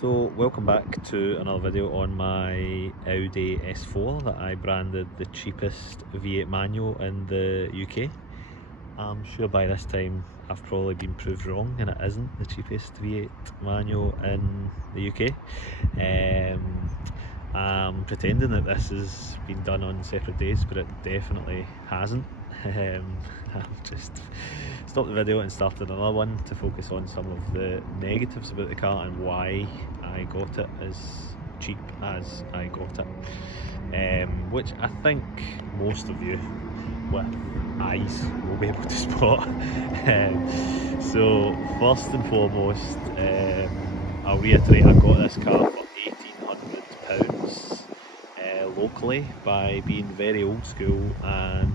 So welcome back to another video on my Audi S4 that I branded the cheapest V8 manual in the UK. I'm sure by this time I've probably been proved wrong and it isn't the cheapest V8 manual in the UK. I'm pretending that this has been done on separate days, but it definitely hasn't. I've just stopped the video and started another one to focus on some of the negatives about the car and why I got it as cheap as I got it, which I think most of you with eyes will be able to spot. So first and foremost, I'll reiterate, I got this car for £1,800 locally by being very old school and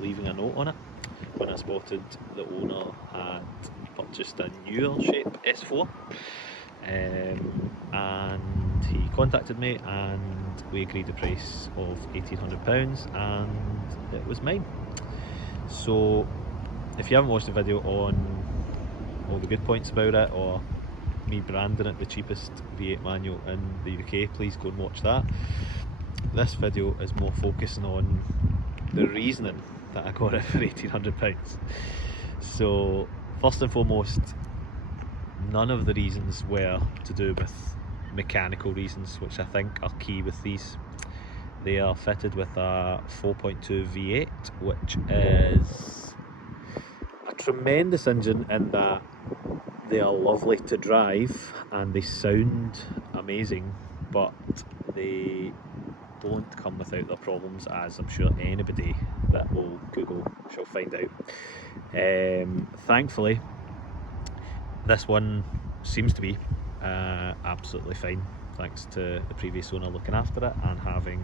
leaving a note on it. When I spotted the owner had purchased a newer shape S4, and he contacted me and we agreed a price of £1,800 and it was mine. So if you haven't watched the video on all the good points about it or me branding it the cheapest V8 manual in the UK, please go and watch that. This video is more focusing on the reasoning that I got it for £1,800. So first and foremost, none of the reasons were to do with mechanical reasons, which I think are key with these. They are fitted with a 4.2 V8, which is a tremendous engine in that they are lovely to drive and they sound amazing, but they don't come without their problems, as I'm sure anybody that will Google shall find out. Thankfully, this one seems to be absolutely fine, thanks to the previous owner looking after it and having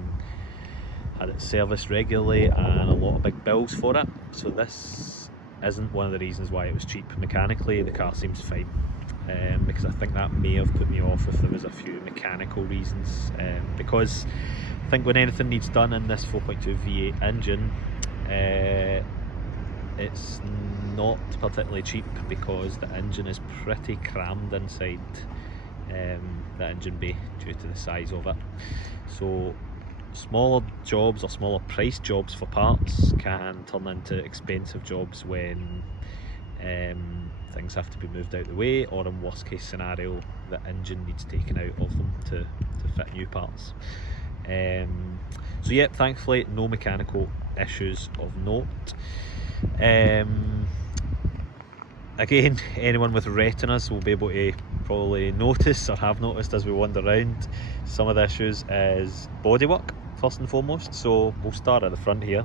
had it serviced regularly and a lot of big bills for it. So this isn't one of the reasons why it was cheap mechanically. The car seems fine, because I think that may have put me off if there was a few mechanical reasons, because I think when anything needs done in this 4.2 V8 engine, it's not particularly cheap because the engine is pretty crammed inside the engine bay due to the size of it. So smaller jobs or smaller price jobs for parts can turn into expensive jobs when things have to be moved out of the way, or in worst case scenario the engine needs taken out of them to fit new parts. So yeah, thankfully no mechanical issues of note. Again, anyone with retinas will be able to probably notice or have noticed as we wander around some of the issues is bodywork first and foremost. So we'll start at the front here.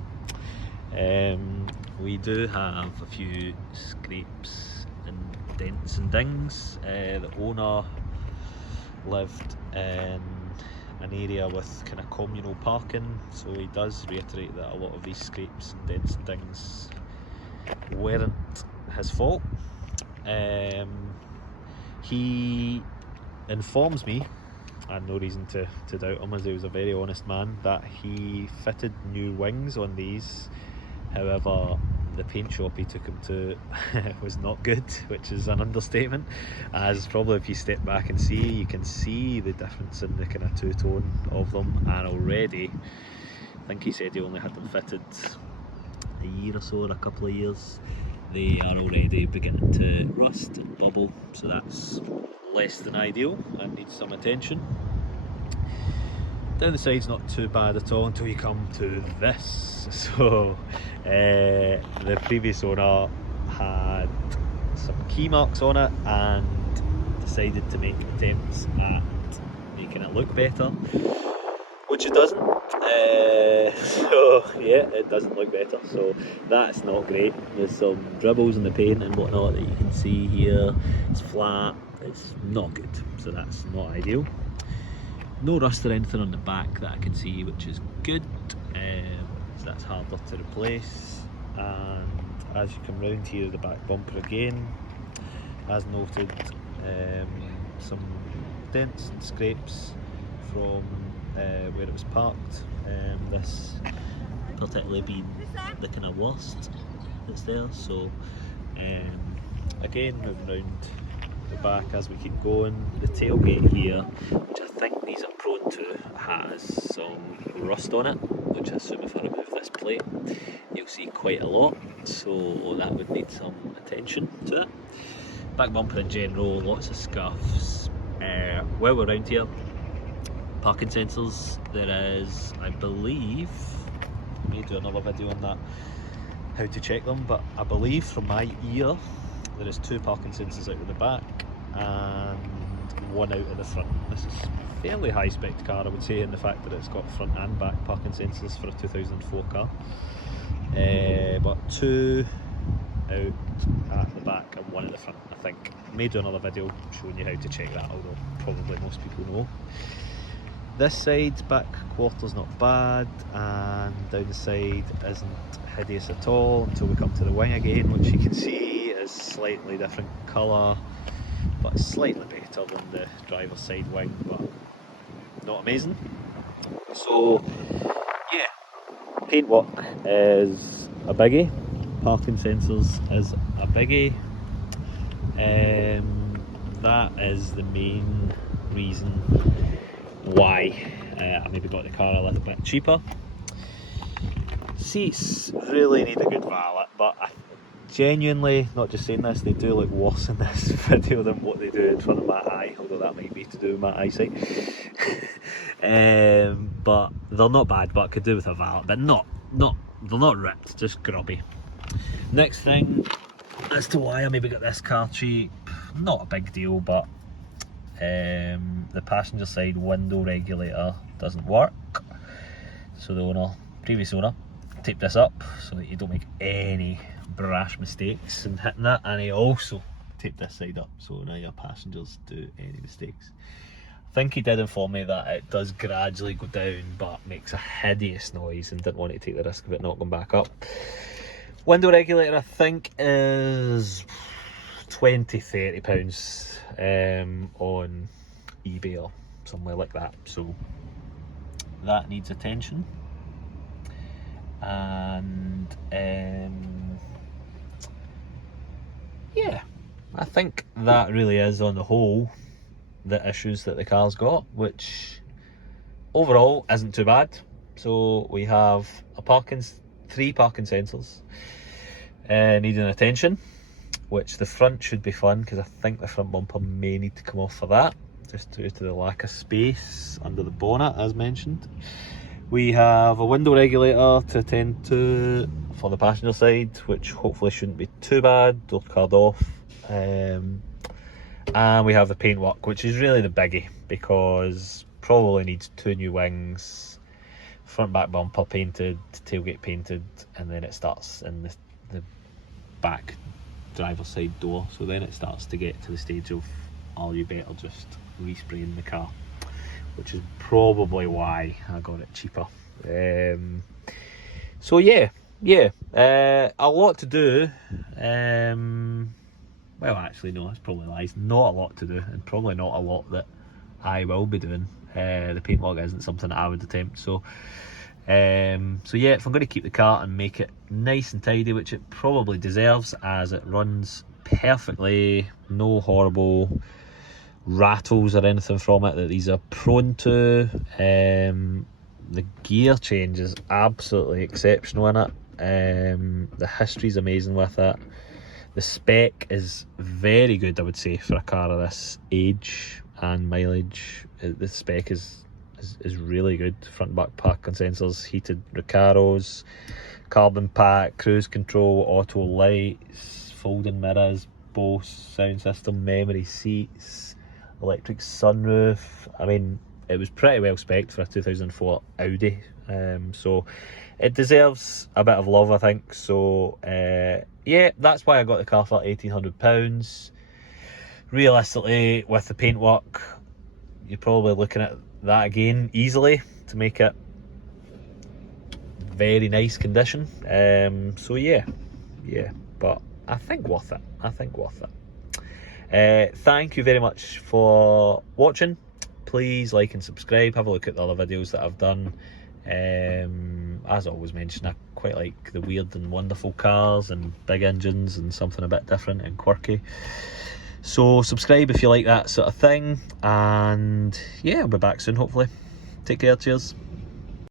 We do have a few scrapes and dents and dings. The owner lived in an area with kind of communal parking, so he does reiterate that a lot of these scrapes and dents and dings weren't his fault. He informs me, I had no reason to doubt him as he was a very honest man, that he fitted new wings on these. However, the paint shop he took him to was not good, which is an understatement, as probably if you step back and see, you can see the difference in the kind of two-tone of them. And already, I think he said he only had them fitted a year or so, or a couple of years, they are already beginning to rust and bubble, so that's less than ideal and needs some attention. Down the side's not too bad at all until you come to this. So the previous owner had some key marks on it and decided to make attempts at making it look better, which it doesn't. So yeah, it doesn't look better, so that's not great. There's some dribbles in the paint and whatnot that you can see here. It's flat, it's not good, so that's not ideal. No rust or anything on the back that I can see, which is good, so that's harder to replace. And as you come round here, the back bumper again, as noted, some dents and scrapes from where it was parked, this particularly being the kind of worst that's there. So again, moving around the back as we keep going. The tailgate here, which I think these are prone to, has some rust on it, which I assume if I remove this plate you'll see quite a lot, so that would need some attention to it. Back bumper in general, lots of scuffs. While we're around here, parking sensors, there is, I believe, I may do another video on that, how to check them, but I believe from my ear there is 2 parking sensors out of the back and 1 out of the front. This is a fairly high spec car, I would say, in the fact that it's got front and back parking sensors for a 2004 car. But 2 out at the back and 1 at the front, I think. I may do another video showing you how to check that, although probably most people know. This side's back quarter's not bad, and down the side isn't hideous at all until we come to the wing again, which you can see is slightly different colour, but slightly better than the driver's side wing, but not amazing. So yeah, paintwork is a biggie, parking sensors is a biggie. That is the main reason why I maybe got the car a little bit cheaper. Seats really need a good valet, but I genuinely, not just saying this, they do look worse in this video than what they do in front of my eye, although that might be to do with my eyesight. But they're not bad, but could do with a valet, but they're not ripped, just grubby. Next thing as to why I maybe got this car cheap, not a big deal, but the passenger side window regulator doesn't work, so the previous owner taped this up so that you don't make any brash mistakes in hitting that, and he also taped this side up so now your passengers do any mistakes. I think he did inform me that it does gradually go down but makes a hideous noise, and didn't want to take the risk of it not going back up. Window regulator I think is £20–30 on eBay or somewhere like that, so that needs attention. And yeah, I think that really is on the whole the issues that the car's got, which overall isn't too bad. So we have 3 parking sensors needing attention, which the front should be fun because I think the front bumper may need to come off for that, just due to the lack of space under the bonnet as mentioned. We have a window regulator to attend to for the passenger side, which hopefully shouldn't be too bad, door card off. And we have the paintwork, which is really the biggie because probably needs 2 new wings, front back bumper painted, tailgate painted, and then it starts in the back driver's side door, so then it starts to get to the stage of, oh, you better just respraying the car, which is probably why I got it cheaper. So yeah, a lot to do. Well, actually no, it's probably lies, not a lot to do, and probably not a lot that I will be doing. The paintwork isn't something that I would attempt, so yeah, if I'm going to keep the car and make it nice and tidy, which it probably deserves as it runs perfectly, no horrible rattles or anything from it that these are prone to. The gear change is absolutely exceptional in it. The history's amazing with it. The spec is very good, I would say, for a car of this age and mileage. The spec is really good. Front and back parking sensors, heated Recaros, carbon pack, cruise control, auto lights, folding mirrors, Bose sound system, memory seats, electric sunroof. I mean, it was pretty well spec'd for a 2004 Audi, so it deserves a bit of love, I think. So yeah, that's why I got the car for £1,800. Realistically, with the paintwork, you're probably looking at that again easily to make it very nice condition. So yeah, but I think worth it. Thank you very much for watching. Please like and subscribe, have a look at the other videos that I've done. As I always mention, I quite like the weird and wonderful cars and big engines and something a bit different and quirky. So subscribe if you like that sort of thing, and yeah, I'll be back soon hopefully. Take care, cheers.